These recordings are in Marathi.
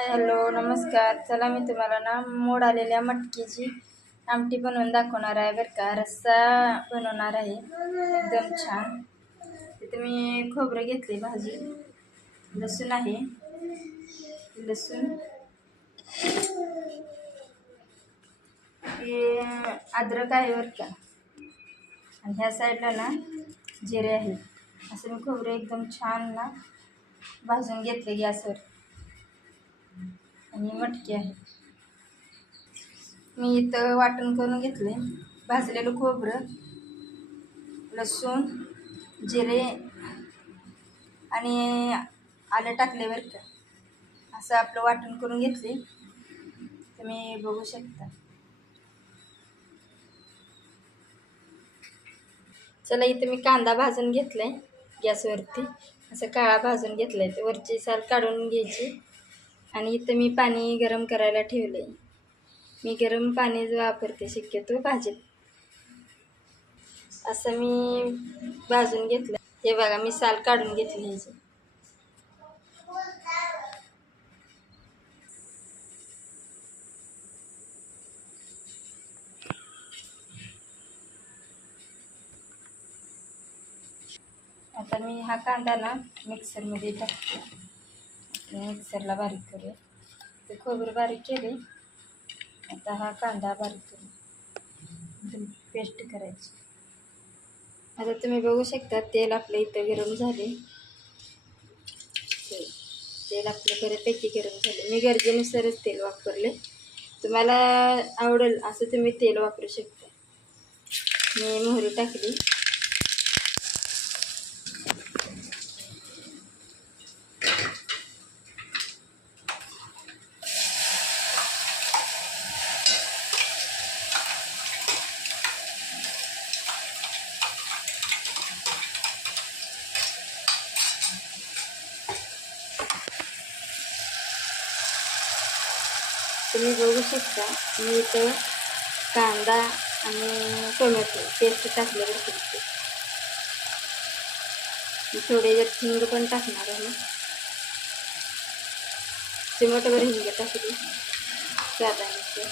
हॅलो नमस्कार. चला मी तुम्हाला ना मोड आलेल्या मटकीची आमटी बनवून दाखवणार आहे बरं का. रस्सा बनवणार आहे. एकदम छान. तिथे मी खोबरं घेतले भाजी. लसूण आहे. लसूण. हे अद्रक आहे बरं का. आणि ह्या साईडला ना जिरे आहे. असं मी खोबरं एकदम छान ना भाजून घेतले गॅसवर. आणि मटकी आहे. मी इथं वाटण करून घेतले भाजलेलं खोबरं लसूण जिरे आणि आलं टाकले बरं का. असं आपलं वाटण करून घेतले तुम्ही बघू शकता. चला इथं मी कांदा भाजून घेतलाय गॅसवरती. असं काळा भाजून घेतलाय. तर वरची साल काढून घ्यायची. आणि इथं मी पाणी गरम करायला ठेवले मी गरम पाणी वापरते शक्यतो भाजीत. असं मी भाजून घेतलं. हे बघा मी साल काढून घेतली ह्याची. आता मी हा कांदा ना मिक्सरमध्ये टाकते. मिक्सरला बारीक करूया ते खोबरं बारीक केले. आता हा कांदा बारीक करू पेस्ट करायची. आता तुम्ही बघू शकता तेल आपलं इथं गरम झाले. ते- तेल आपलं बऱ्यापैकी गरम झाले. मी गरजेनुसारच तेल वापरले. तुम्हाला आवडेल असं तुम्ही तेल वापरू शकता. मी मोहरी टाकली. तुम्ही बघू शकता मी इथं कांदा आणि टोमॅटो पेस्ट टाकलेलं शकते थोडे जर हिंग पण टाकणार आहे चिमटभर हिंग टाकली स्वादानुसार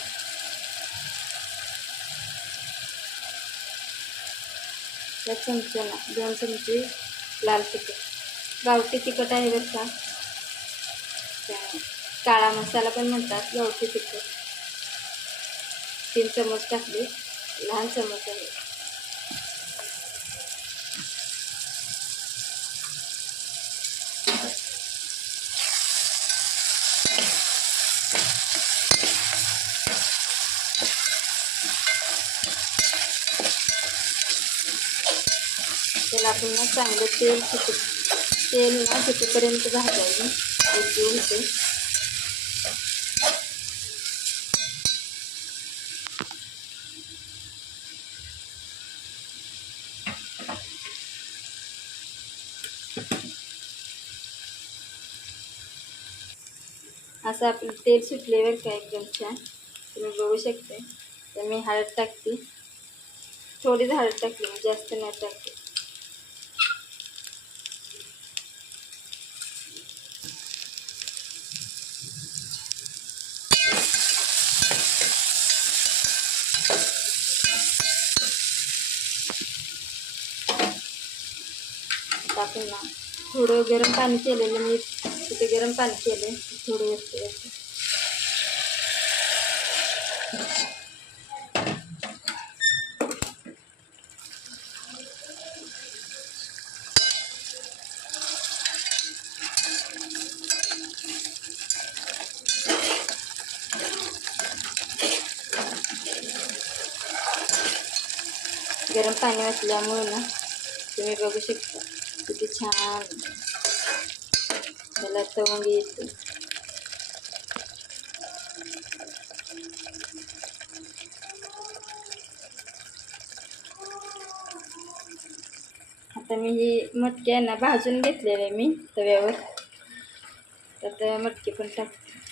त्या चमच्याला दोन चमचे लाल तिखट. गावठी तिखट आहे बरं का? त्या- काळा मसाला पण म्हणतात गावठी तिखट तीन चमच टाकले लहान चमच आहे. त्याला आपण ना चांगलं तेल सुटू तेल ना सुटेपर्यंत भाजायचं एक जीव होते असं आपलं तेल सुटल्यावर का एकदम छान. तुम्ही बघू शकते. तर मी हळद टाकते. थोडीच हळद टाकली मी जास्त नाही टाकते. टाकून ना. थोडं गरम पाणी केलेलं मी तिथे गरम पाणी केलं थोडं असते असते गरम पाणी वाचल्यामुळे ना तुम्ही बघू शकता किती छान त्याला तवंग येते आता मी ही मटकी आहे ना भाजून घेतलेले आहे मी तव्यावर. त्यात मटकी पण टाकते.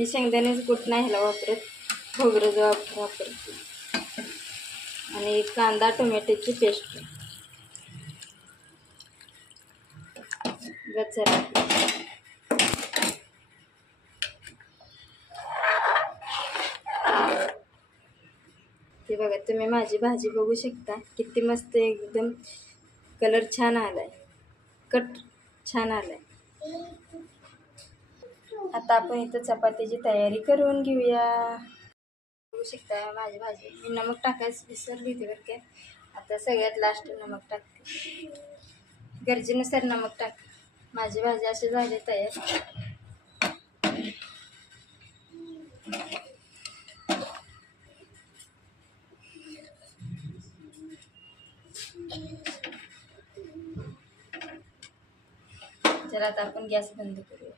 मी शेंगदाणेच कुठ नाही ह्याला वापरत. खोबरं वापर वापरते. आणि कांदा टोमॅटोची पेस्ट. गचरा ते बघा तुम्ही माझी भाजी बघू शकता. किती मस्त एकदम कलर छान आलाय. कट छान आलाय. आता आपण इथं चपातीची तयारी करून घेऊया. बघू शकता माझी भाजी. मी नमक टाकायचं विसरली होती बरं काय आता सगळ्यात लास्ट नमक टाकते गरजेनुसार नमक टाक. माझी भाजी अशी झाली तयार. चला आता आपण गॅस बंद करूया.